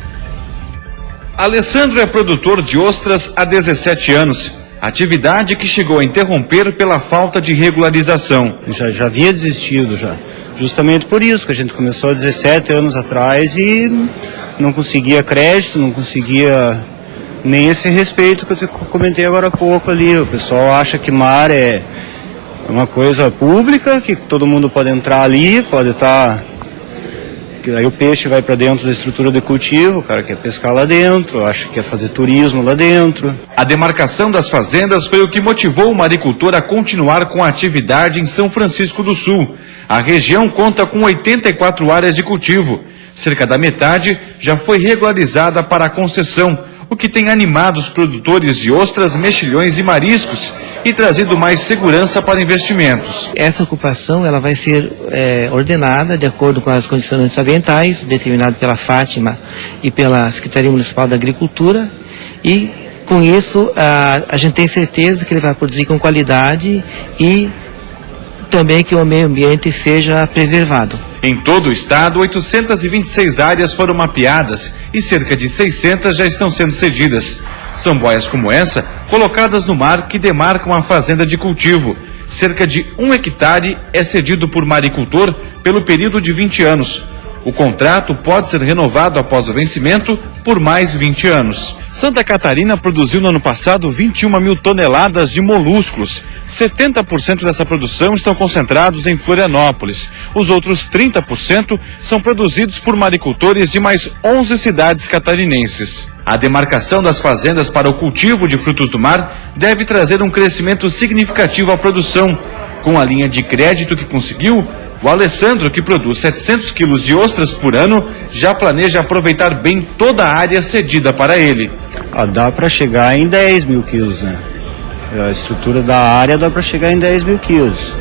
Alessandro é produtor de ostras há 17 anos. Atividade que chegou a interromper pela falta de regularização. Já havia desistido já. Justamente por isso que a gente começou há 17 anos atrás e não conseguia crédito, não conseguia nem esse respeito que eu comentei agora há pouco ali. O pessoal acha que mar é uma coisa pública, que todo mundo pode entrar ali, pode estar... que aí o peixe vai para dentro da estrutura de cultivo, o cara quer pescar lá dentro, acha que quer fazer turismo lá dentro. A demarcação das fazendas foi o que motivou o maricultor a continuar com a atividade em São Francisco do Sul. A região conta com 84 áreas de cultivo. Cerca da metade já foi regularizada para a concessão, o que tem animado os produtores de ostras, mexilhões e mariscos, e trazido mais segurança para investimentos. Essa ocupação ela vai ser ordenada de acordo com as condições ambientais determinadas pela Fátima e pela Secretaria Municipal da Agricultura, e com isso a gente tem certeza que ele vai produzir com qualidade e também que o meio ambiente seja preservado. Em todo o estado, 826 áreas foram mapeadas e cerca de 600 já estão sendo cedidas. São boias como essa, colocadas no mar, que demarcam a fazenda de cultivo. Cerca de 1 hectare é cedido por maricultor pelo período de 20 anos. O contrato pode ser renovado após o vencimento por mais 20 anos. Santa Catarina produziu no ano passado 21 mil toneladas de moluscos. 70% dessa produção estão concentrados em Florianópolis. Os outros 30% são produzidos por maricultores de mais 11 cidades catarinenses. A demarcação das fazendas para o cultivo de frutos do mar deve trazer um crescimento significativo à produção. Com a linha de crédito que conseguiu, o Alessandro, que produz 700 quilos de ostras por ano, já planeja aproveitar bem toda a área cedida para ele. Dá para chegar em 10 mil quilos, né? A estrutura da área dá para chegar em 10 mil quilos.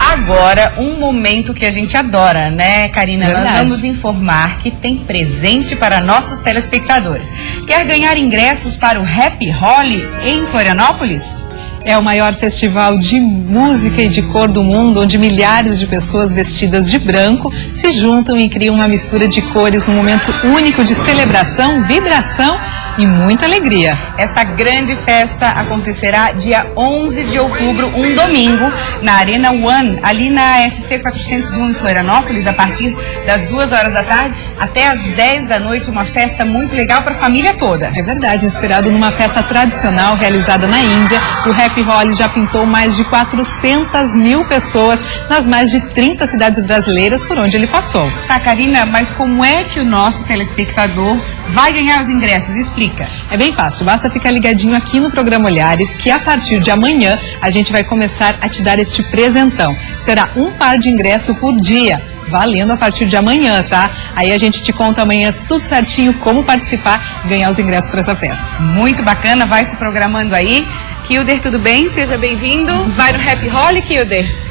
Agora, um momento que a gente adora, né, Karina? Verdade. Nós vamos informar que tem presente para nossos telespectadores. Quer ganhar ingressos para o Happy Holly em Florianópolis? É o maior festival de música e de cor do mundo, onde milhares de pessoas vestidas de branco se juntam e criam uma mistura de cores num momento único de celebração, vibração e muita alegria. Esta grande festa acontecerá dia 11 de outubro, um domingo, na Arena One, ali na SC 401 em Florianópolis, a partir das 2 horas da tarde até as 10 da noite, uma festa muito legal para a família toda. É verdade, inspirado numa festa tradicional realizada na Índia, o Happy Holly já pintou mais de 400 mil pessoas nas mais de 30 cidades brasileiras por onde ele passou. Tá, Karina, mas como é que o nosso telespectador vai ganhar os ingressos? Explica. É bem fácil, basta ficar ligadinho aqui no programa Olhares, que a partir de amanhã a gente vai começar a te dar este presentão. Será um par de ingresso por dia, valendo a partir de amanhã, tá? Aí a gente te conta amanhã tudo certinho como participar e ganhar os ingressos para essa festa. Muito bacana, vai se programando aí. Kilder, tudo bem? Seja bem-vindo. Vai no Happy Holly, Kilder?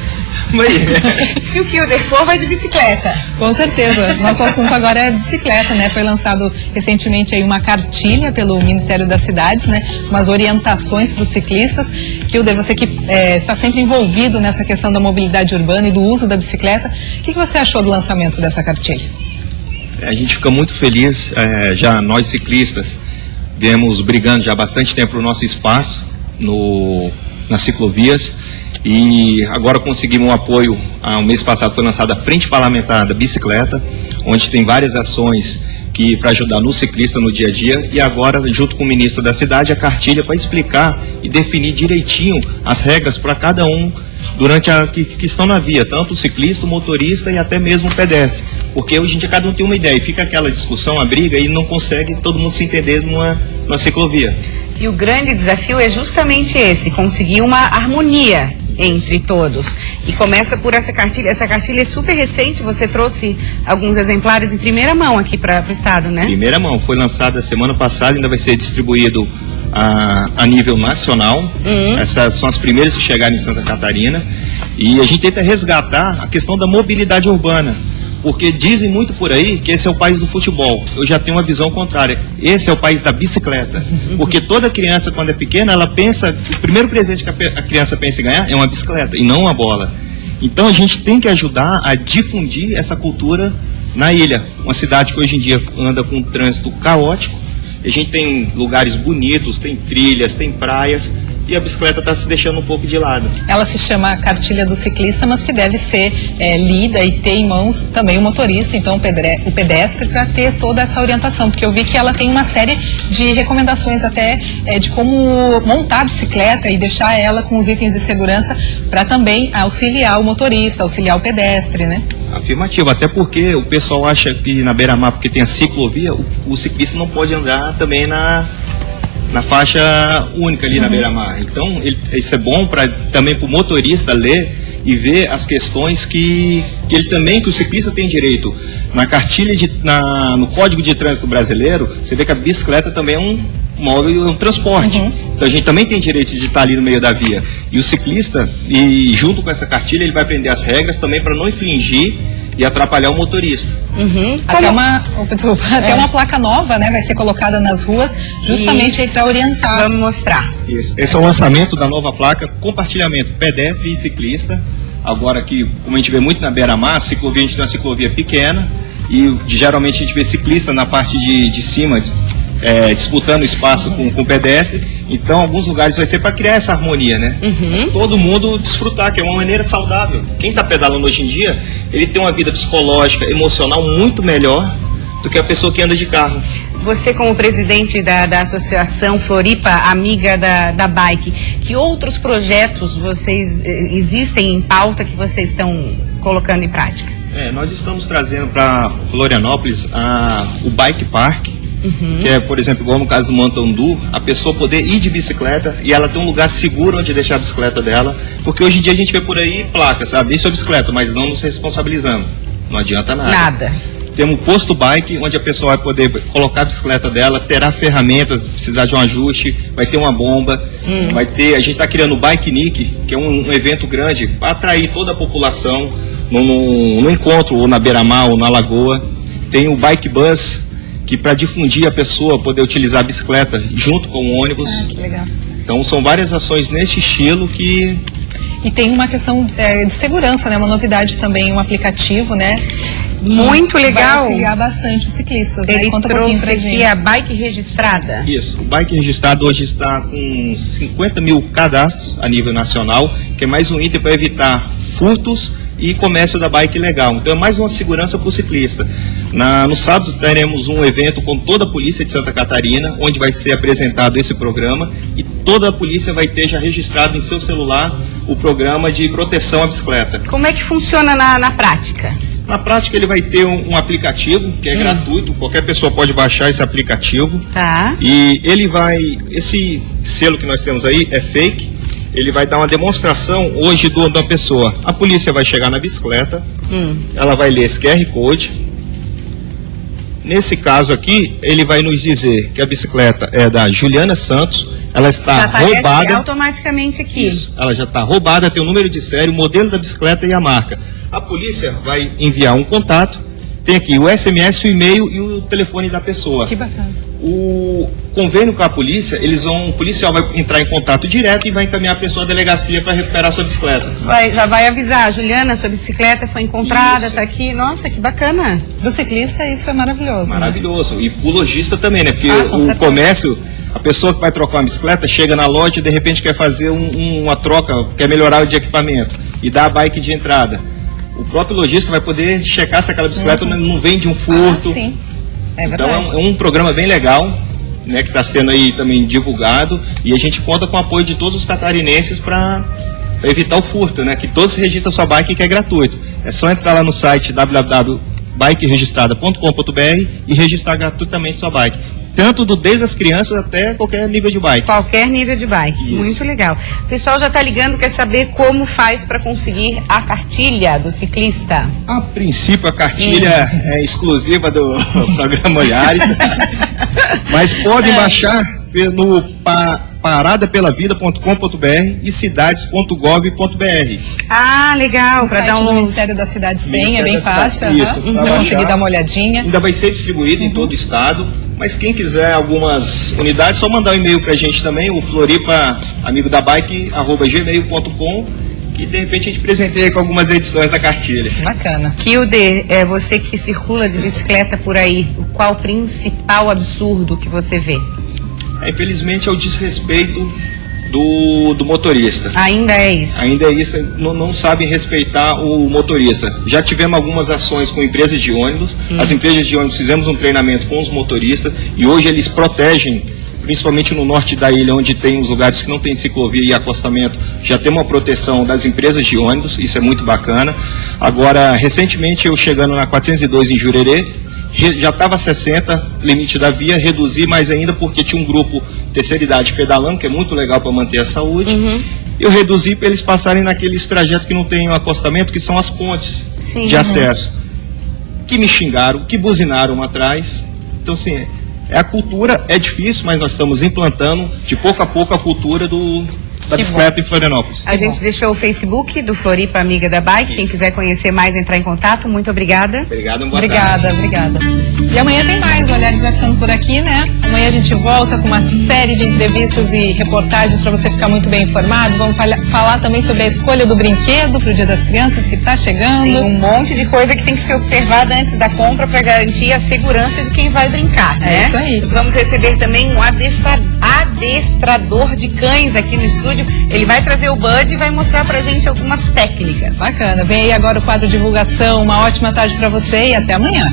Se o Kilder for, vai de bicicleta. Com certeza. Nosso assunto agora é bicicleta, né? Foi lançado recentemente aí uma cartilha pelo Ministério das Cidades, né? Umas orientações para os ciclistas. Kilder, você que está sempre envolvido nessa questão da mobilidade urbana e do uso da bicicleta, o que você achou do lançamento dessa cartilha? A gente fica muito feliz, já nós ciclistas viemos brigando já há bastante tempo no nosso espaço, nas ciclovias, e agora conseguimos um apoio. O mês passado foi lançada a Frente Parlamentar da Bicicleta, onde tem várias ações para ajudar no ciclista no dia a dia, e agora, junto com o ministro da cidade, a cartilha para explicar e definir direitinho as regras para cada um durante que estão na via, tanto o ciclista, o motorista e até mesmo o pedestre, porque hoje em dia cada um tem uma ideia e fica aquela discussão, a briga, e não consegue todo mundo se entender numa ciclovia. E o grande desafio é justamente esse, conseguir uma harmonia entre todos. E começa por essa cartilha. Essa cartilha é super recente, você trouxe alguns exemplares em primeira mão aqui para o estado, né? Primeira mão, foi lançada semana passada, ainda vai ser distribuído a nível nacional. Essas são as primeiras que chegaram em Santa Catarina. E a gente tenta resgatar a questão da mobilidade urbana, porque dizem muito por aí que esse é o país do futebol. Eu já tenho uma visão contrária. Esse é o país da bicicleta. Porque toda criança, quando é pequena, ela pensa, o primeiro presente que a criança pensa em ganhar é uma bicicleta e não uma bola. Então a gente tem que ajudar a difundir essa cultura na ilha. Uma cidade que hoje em dia anda com um trânsito caótico. A gente tem lugares bonitos, tem trilhas, tem praias, e a bicicleta está se deixando um pouco de lado. Ela se chama Cartilha do Ciclista, mas que deve ser lida e ter em mãos também o motorista, então o pedestre, para ter toda essa orientação, porque eu vi que ela tem uma série de recomendações até de como montar a bicicleta e deixar ela com os itens de segurança para também auxiliar o motorista, auxiliar o pedestre, né? Afirmativo, até porque o pessoal acha que na beira-mar, porque tem a ciclovia, o ciclista não pode andar também na faixa única ali na beira-mar. Então, isso é bom também para o motorista ler e ver as questões que o ciclista tem direito. Na cartilha, no Código de Trânsito Brasileiro, você vê que a bicicleta também é um móvel e um transporte. Então a gente também tem direito de estar ali no meio da via. E o ciclista, e junto com essa cartilha, ele vai aprender as regras também para não infringir e atrapalhar o motorista. Até uma placa nova, né, vai ser colocada nas ruas, justamente para orientar. Vamos mostrar. Isso. Esse é o lançamento da nova placa, compartilhamento pedestre e ciclista. Agora que, como a gente vê muito na beira-mar, a ciclovia, a gente tem uma ciclovia pequena e geralmente a gente vê ciclista na parte de cima, disputando espaço com o pedestre. Então, alguns lugares vai ser para criar essa harmonia, né? Todo mundo desfrutar, que é uma maneira saudável. Quem está pedalando hoje em dia, ele tem uma vida psicológica, emocional muito melhor do que a pessoa que anda de carro. Você, como presidente da Associação Floripa Amiga da Bike, que outros projetos vocês existem em pauta que vocês estão colocando em prática? Nós estamos trazendo para Florianópolis o Bike Park, que é, por exemplo, igual no caso do Montandu, a pessoa poder ir de bicicleta e ela ter um lugar seguro onde deixar a bicicleta dela, porque hoje em dia a gente vê por aí placas, deixa a bicicleta, mas não nos responsabilizamos. Não adianta nada. Temos um posto bike, onde a pessoa vai poder colocar a bicicleta dela, terá ferramentas, se precisar de um ajuste, vai ter uma bomba, a gente está criando o Bike Nick, que é um evento grande para atrair toda a população no encontro, ou na beira-mar, ou na lagoa. Tem o Bike Bus, que para difundir a pessoa poder utilizar a bicicleta junto com o ônibus. Que legal. Então são várias ações nesse estilo que... E tem uma questão de segurança, né? Uma novidade também, um aplicativo, né? Muito legal. Vai auxiliar bastante os ciclistas, né? Ele Conta um pouquinho trouxe pra aqui gente. a Bike Registrada. Isso, o Bike Registrado hoje está com 50 mil cadastros a nível nacional, que é mais um item para evitar furtos e comércio da bike legal. Então é mais uma segurança para o ciclista. No sábado teremos um evento com toda a polícia de Santa Catarina, onde vai ser apresentado esse programa e toda a polícia vai ter já registrado em seu celular o programa de proteção à bicicleta. Como é que funciona na prática? Na prática ele vai ter um aplicativo que é gratuito, qualquer pessoa pode baixar esse aplicativo. E esse selo que nós temos aí é fake, ele vai dar uma demonstração hoje da pessoa. A polícia vai chegar na bicicleta, ela vai ler esse QR Code. Nesse caso aqui, ele vai nos dizer que a bicicleta é da Juliana Santos, ela está roubada. Automaticamente aqui. Isso, ela já está roubada, tem o número de série, o modelo da bicicleta e a marca. A polícia vai enviar um contato, tem aqui o SMS, o e-mail e o telefone da pessoa. Que bacana. O convênio com a polícia, o policial vai entrar em contato direto e vai encaminhar a pessoa à delegacia para recuperar a sua bicicleta. Já vai avisar, Juliana, sua bicicleta foi encontrada, está aqui. Nossa, que bacana. Do ciclista isso é maravilhoso. Maravilhoso. Né? E pro lojista também, né? Porque com certeza. Comércio, a pessoa que vai trocar uma bicicleta chega na loja e de repente quer fazer uma troca, quer melhorar o de equipamento e dá a bike de entrada. O próprio lojista vai poder checar se aquela bicicleta não vem de um furto. Sim, é verdade. Então é um programa bem legal, né, que está sendo aí também divulgado, e a gente conta com o apoio de todos os catarinenses para evitar o furto, né, que todos registram sua bike, que é gratuito. É só entrar lá no site www.bikeregistrada.com.br e registrar gratuitamente sua bike. Tanto desde as crianças até qualquer nível de bike. Qualquer nível de bike. Isso. Muito legal. O pessoal já está ligando, quer saber como faz para conseguir a cartilha do ciclista. A princípio, a cartilha é exclusiva do programa Olhares, mas podem baixar no paradapelavida.com.br e cidades.gov.br. Ah, legal. Para dar no Ministério das Cidades tem, é bem fácil. Para conseguir dar uma olhadinha. Ainda vai ser distribuído em todo o estado. Mas quem quiser algumas unidades, só mandar um e-mail pra gente também, o floripaamigodabike@gmail.com, que de repente a gente presenteia com algumas edições da cartilha. Bacana. Kilder, você que circula de bicicleta por aí, qual o principal absurdo que você vê? Infelizmente é o desrespeito do motorista. Ainda é isso? Ainda é isso, não sabem respeitar o motorista. Já tivemos algumas ações com empresas de ônibus, as empresas de ônibus fizemos um treinamento com os motoristas e hoje eles protegem, principalmente no norte da ilha, onde tem os lugares que não tem ciclovia e acostamento, já tem uma proteção das empresas de ônibus, isso é muito bacana. Agora, recentemente eu chegando na 402 em Jurerê, já estava 60, limite da via, reduzi mais ainda porque tinha um grupo terceira idade pedalando, que é muito legal para manter a saúde. Eu reduzi para eles passarem naqueles trajetos que não tem um acostamento, que são as pontes de acesso. que me xingaram, que buzinaram uma atrás. Então, assim, a cultura é difícil, mas nós estamos implantando, de pouco a pouco, a cultura da bicicleta em Florianópolis. A gente deixou o Facebook do Floripa Amiga da Bike. Quem quiser conhecer mais, entrar em contato. Muito obrigada. Obrigado, boa tarde. Obrigada. E amanhã tem mais, o Olhares vai ficando por aqui, né? Amanhã a gente volta com uma série de entrevistas e reportagens para você ficar muito bem informado. Vamos falar também sobre a escolha do brinquedo para o Dia das Crianças que está chegando. Tem um monte de coisa que tem que ser observada antes da compra para garantir a segurança de quem vai brincar, né? É isso aí. Vamos receber também um adestrador de cães aqui no estúdio. Ele vai trazer o Bud e vai mostrar pra gente algumas técnicas. Bacana. Vem aí agora o quadro Divulgação. Uma ótima tarde para você e até amanhã.